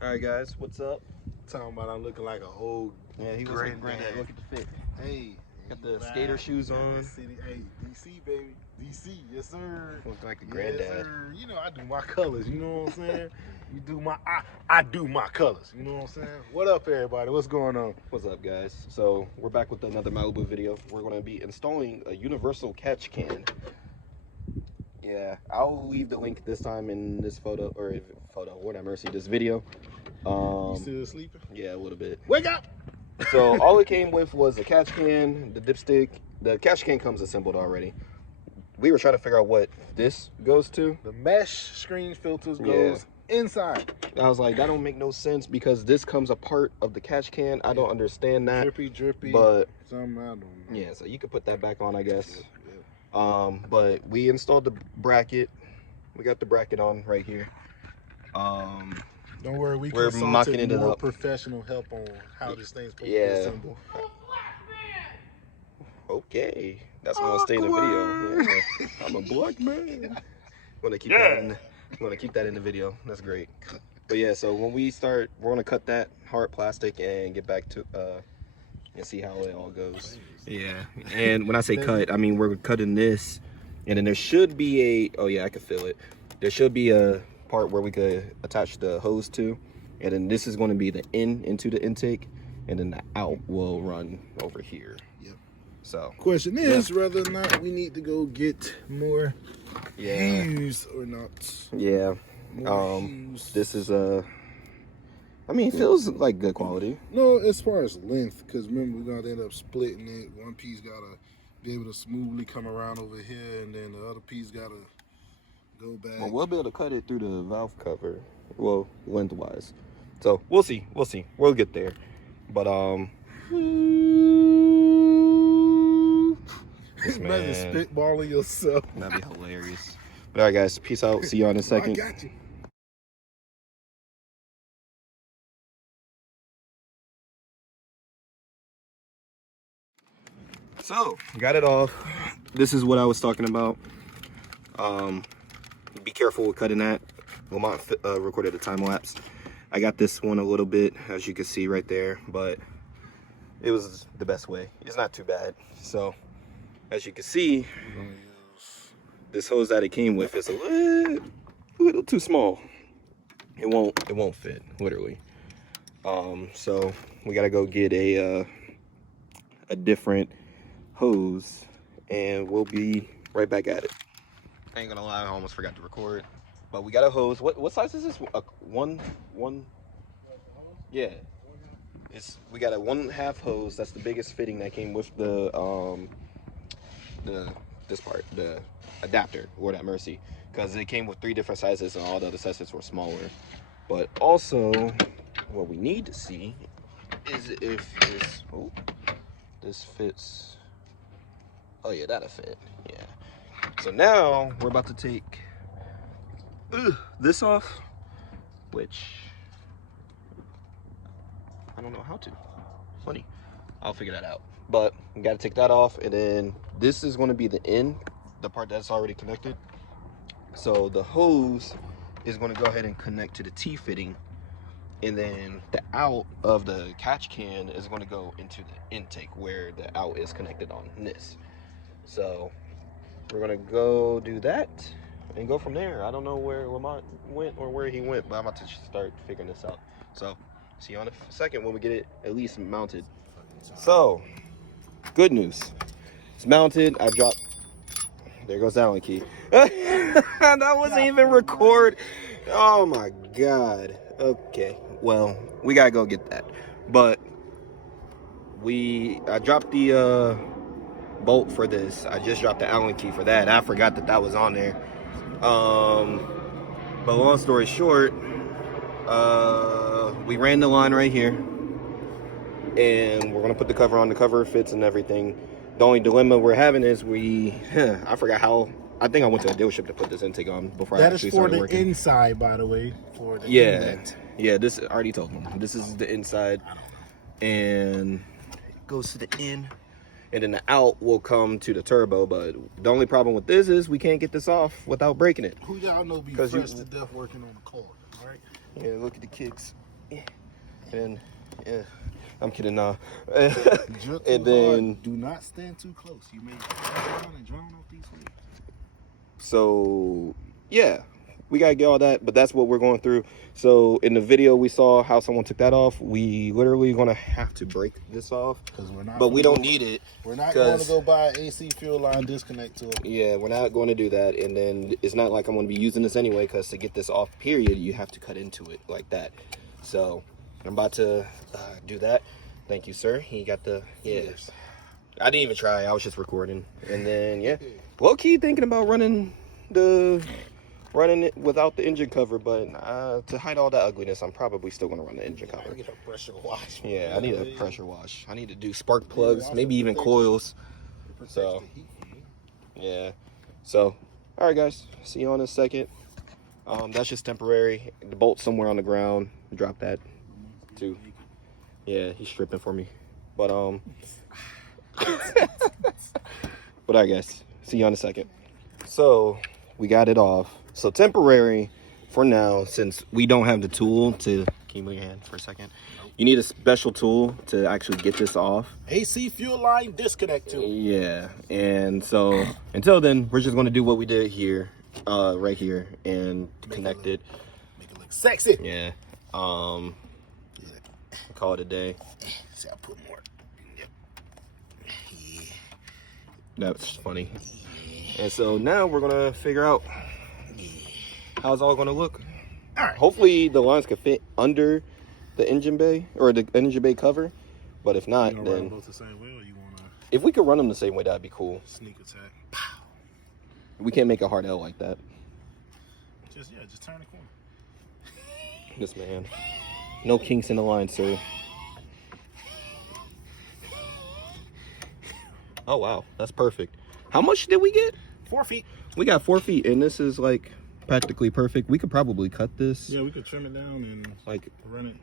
All right, guys, what's up? Talking about I'm looking like a old Yeah, he was like granddad. Look at the fit. Hey, Got the skater shoes on. City, hey, DC baby, DC, yes sir. Look like a Yes granddad. sir. You know I do my colors. You know what I'm saying? You do my I do my colors. You know what I'm saying? What up, everybody? What's going on? What's up, guys? So we're back with another Malibu video. We're going to be installing a universal catch can. Yeah, I'll leave the link this time in this photo, Lord have mercy, this video. You still sleeping? Yeah, a little bit. Wake up! So all it came with was a catch can, the dipstick. The catch can comes assembled already. We were trying to figure out what this goes to. The mesh screen filters goes inside. I was like, that don't make no sense because this comes a part of the catch can. I don't understand that. Drippy, but something I don't know. Yeah, so you could put that back on, I guess. Yeah. But we installed the bracket. We got the bracket on right here. Don't worry, we're mocking it more up. Professional help on how this thing's supposed to be assembled. Okay, that's gonna stay in the video. Yeah. I'm a black man. I'm gonna keep that in the video. That's great. But yeah, so when we start, we're gonna cut that hard plastic and get back to and see how it all goes. Yeah, and when I say cut, I mean we're cutting this, and then there should be a. Oh yeah, I can feel it. There should be a part where we could attach the hose to, and then this is going to be the into the intake, and then the out will run over here. Yep. So question is whether or not we need to go get more hose or not. Yeah. This is I mean, it feels like good quality. No, as far as length, because remember we're gonna end up splitting it. One piece gotta be able to smoothly come around over here, and then the other piece gotta go back. Well, we'll be able to cut it through the valve cover, well, lengthwise. So we'll see. We'll get there. But Imagine spitballing yourself. That'd be hilarious. But all right, guys, peace out. See y'all in a second. I got you. So, got it off. This is what I was talking about. Be careful with cutting that. Lamont recorded a time lapse. I got this one a little bit, as you can see right there, but it was the best way. It's not too bad. So, as you can see, this hose that it came with is a little too small. It won't fit, literally. So we gotta go get a different hose, and we'll be right back at it. I ain't gonna lie, I almost forgot to record, but we got a hose. What size is this? One. Yeah, we got a 1/2 hose. That's the biggest fitting that came with the adapter. Lord have mercy, because it came with 3 different sizes and all the other sizes were smaller. But also, what we need to see is if this fits. Oh yeah, that'll fit. Yeah. So now we're about to take this off, which I don't know how to. Funny. I'll figure that out. But we got to take that off, and then this is going to be the part that's already connected. So the hose is going to go ahead and connect to the T-fitting, and then the out of the catch can is going to go into the intake where the out is connected on this. So we're going to go do that and go from there. I don't know where Lamont went or where he went, but I'm about to start figuring this out. So see you in a second when we get it at least mounted. So, good news. It's mounted. I dropped. There goes that Allen key. That wasn't even record. Oh my God. Okay. Well, we gotta go get that. But I dropped the bolt for this. I just dropped the Allen key for that. I forgot that was on there. But long story short, we ran the line right here, and we're gonna put the cover on. The cover fits and everything. The only dilemma we're having is I forgot how. I think I went to a dealership to put this intake on before I actually started working. That is for the inside, by the way. For the inlet. Yeah. This I already told them. This is the inside, and it goes to the in, and then the out will come to the turbo. But the only problem with this is we can't get this off without breaking it. Who y'all know be fresh to death working on a car, all right? Yeah, look at the kicks. And yeah, I'm kidding now. Jerk And too then hard. Do not stand too close. You may fall down and drown off these legs. so yeah, we gotta get all that, but that's what we're going through. So in the video we saw how someone took that off. We literally gonna have to break this off, Because we're not. but we don't need it. We're not going to go buy an AC fuel line disconnect tool. Yeah, we're not going to do that. And then it's not like I'm going to be using this anyway, because to get this off, period, you have to cut into it like that. So I'm about to do that. Thank you, sir. He got the, yeah. Yes. I didn't even try. I was just recording. And then, yeah. Low key thinking about running it without the engine cover, but to hide all that ugliness, I'm probably still going to run the engine cover. Get a pressure wash. Yeah, I need a pressure wash. I need to do spark plugs, maybe even coils. So, yeah. So, all right, guys. See you in a second. That's just temporary. The bolt's somewhere on the ground. Drop that, too. Yeah, he's stripping for me. But, but I guess. See you in a second. So, we got it off. So, temporary for now, since we don't have the tool to... Can you move your hand for a second? You need a special tool to actually get this off. AC fuel line disconnect tool. Yeah, and so until then, we're just going to do what we did here, right here, and connect it. Make it look sexy. Yeah. Call it a day. See, I put more. Yep. Yeah. That's funny. And so now we're gonna figure out how it's all gonna look. All right. Hopefully the lines can fit under the engine bay or the engine bay cover, but if not, You then run both the same way, or you wanna if we could run them the same way, that'd be cool. sneak attack? Pow. We can't make a hard L like that. Just turn the corner. This man, no kinks in the line, sir. Oh wow, that's perfect. How much did we get? 4 feet. We got 4 feet, and this is like practically perfect. We could probably cut this. Yeah, we could trim it down and like run it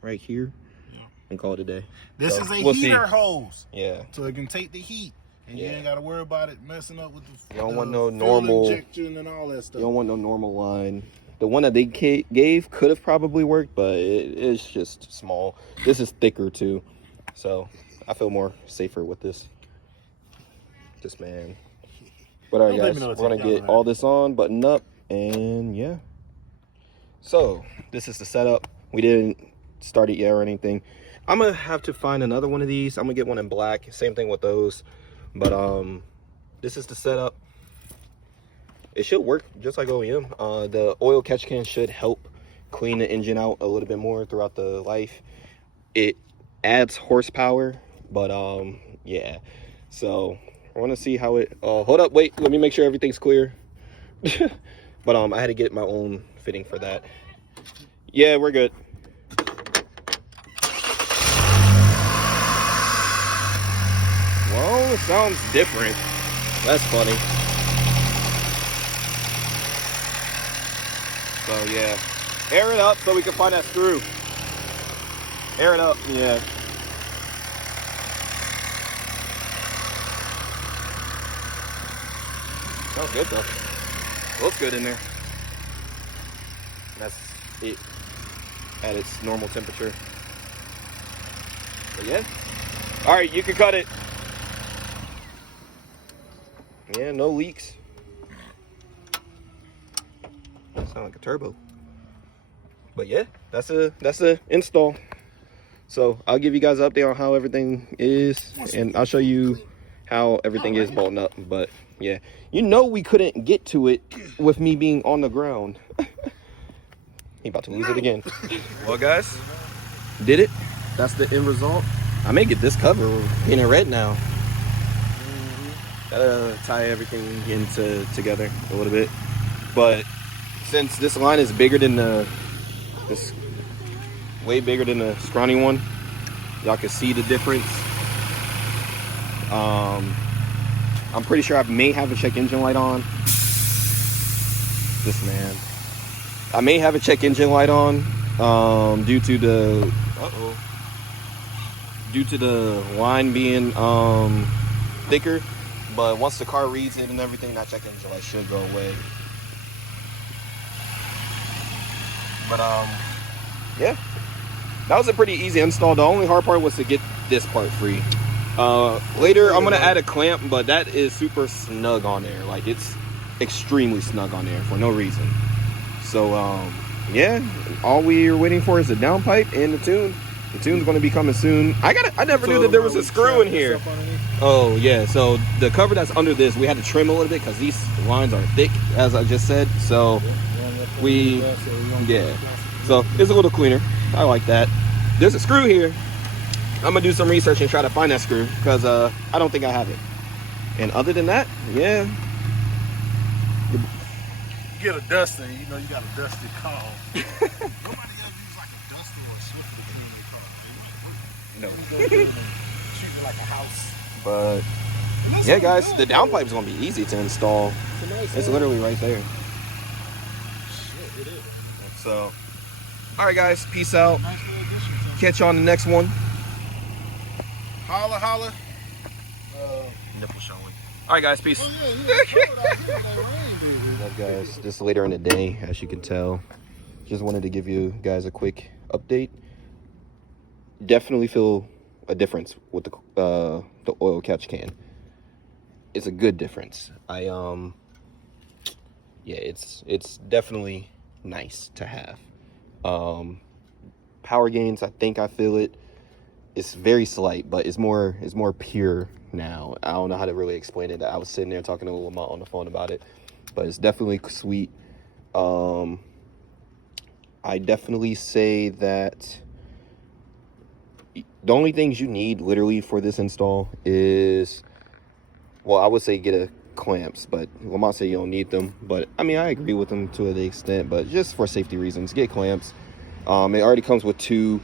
right here, yeah, and call it a day. This So, is a we'll heater see. hose. Yeah. So it can take the heat. And you Yeah. ain't got to worry about it messing up with the You don't want no fuel normal injection and all that stuff. You don't want no normal line. The one that they gave could have probably worked, but it's just small. This is thicker too, so I feel more safer with this. This man. But all right, guys, we're gonna get all this on, button up, and yeah. So this is the setup. We didn't start it yet or anything. I'm gonna have to find another one of these. I'm gonna get one in black. Same thing with those. But this is the setup. It should work just like OEM. The oil catch can should help clean the engine out a little bit more throughout the life. It adds horsepower, but yeah. So I want to see how it. Hold up, wait. Let me make sure everything's clear. But I had to get my own fitting for that. Yeah, we're good. Well, it sounds different. That's funny. So yeah, air it up so we can find that screw. Air it up, yeah. Sounds good though. Looks good in there. That's it at its normal temperature. But yeah. All right, you can cut it. Yeah, no leaks. Sound like a turbo. But yeah, that's a install. So I'll give you guys an update on how everything is, and I'll show you how everything is bolting up. But yeah, you know we couldn't get to it with me being on the ground. He about to lose it again. Well, guys, did it. That's the end result. I may get this cover painted red now. Gotta tie everything together a little bit, but since this line is bigger than this way bigger than the scrawny one, y'all can see the difference. I'm pretty sure I may have a check engine light on. This man, I may have a check engine light on due to the line being thicker. But once the car reads it and everything, that check engine light should go away. But yeah, that was a pretty easy install. The only hard part was to get this part free. Later I'm gonna add a clamp, but that is super snug on there. Like, it's extremely snug on there for no reason. So yeah, all we're waiting for is the downpipe and the tune. The tune's gonna be coming soon. I never knew that there was a screw in here. Oh yeah, so the cover that's under this, we had to trim a little bit because these lines are thick, as I just said. So so it's a little cleaner. I like that. There's a screw here. I'm gonna do some research and try to find that screw because I don't think I have it. And other than that, yeah. Get a duster, you know you got a dusty car. Nobody ever use like a duster or a swiffer to clean their car. No. Treat it like a house. But yeah, guys, the downpipe is gonna be easy to install. It's literally right there. Shit, it is. So, all right, guys, peace out. Catch you on the next one. Holla, holla. Nipple showing. All right, guys, peace. Up, guys, just later in the day, as you can tell. Just wanted to give you guys a quick update. Definitely feel a difference with the oil catch can. It's a good difference. Yeah, it's definitely nice to have. Power gains, I think I feel it. It's very slight, but it's more pure now. I don't know how to really explain it. I was sitting there talking to Lamont on the phone about it, but it's definitely sweet. I definitely say that the only things you need literally for this install is, well, I would say get a clamps, but Lamont said you don't need them. But I mean, I agree with him to the extent, but just for safety reasons, get clamps. It already comes with two.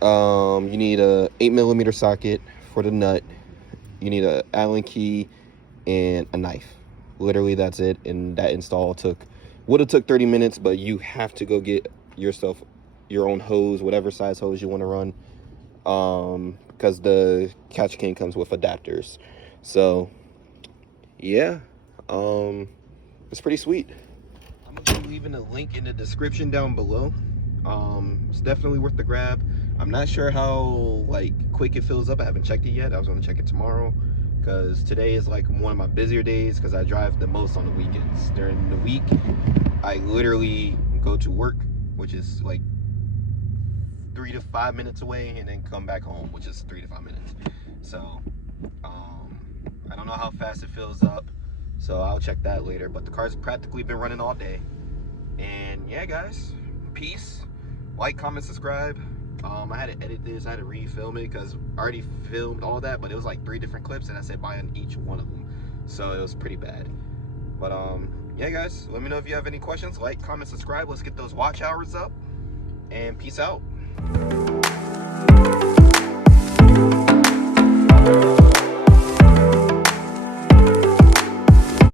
You need a 8mm socket for the nut. You need a Allen key and a knife. Literally, that's it. And that install would have took 30 minutes, but you have to go get yourself your own hose, whatever size hose you want to run, because the catch can comes with adapters. So yeah, it's pretty sweet. I'm gonna be leaving a link in the description down below. It's definitely worth the grab. I'm not sure how quick it fills up. I haven't checked it yet. I was going to check it tomorrow because today is like one of my busier days because I drive the most on the weekends. During the week, I literally go to work, which is like 3 to 5 minutes away, and then come back home, which is 3 to 5 minutes. So I don't know how fast it fills up, so I'll check that later. But the car's practically been running all day. And yeah, guys, peace. Like, comment, subscribe. I had to edit this, I had to refilm it because I already filmed all that, but it was like 3 different clips and I said buy on each one of them, so it was pretty bad. But yeah, guys, let me know if you have any questions. Like, comment, subscribe. Let's get those watch hours up, and peace out.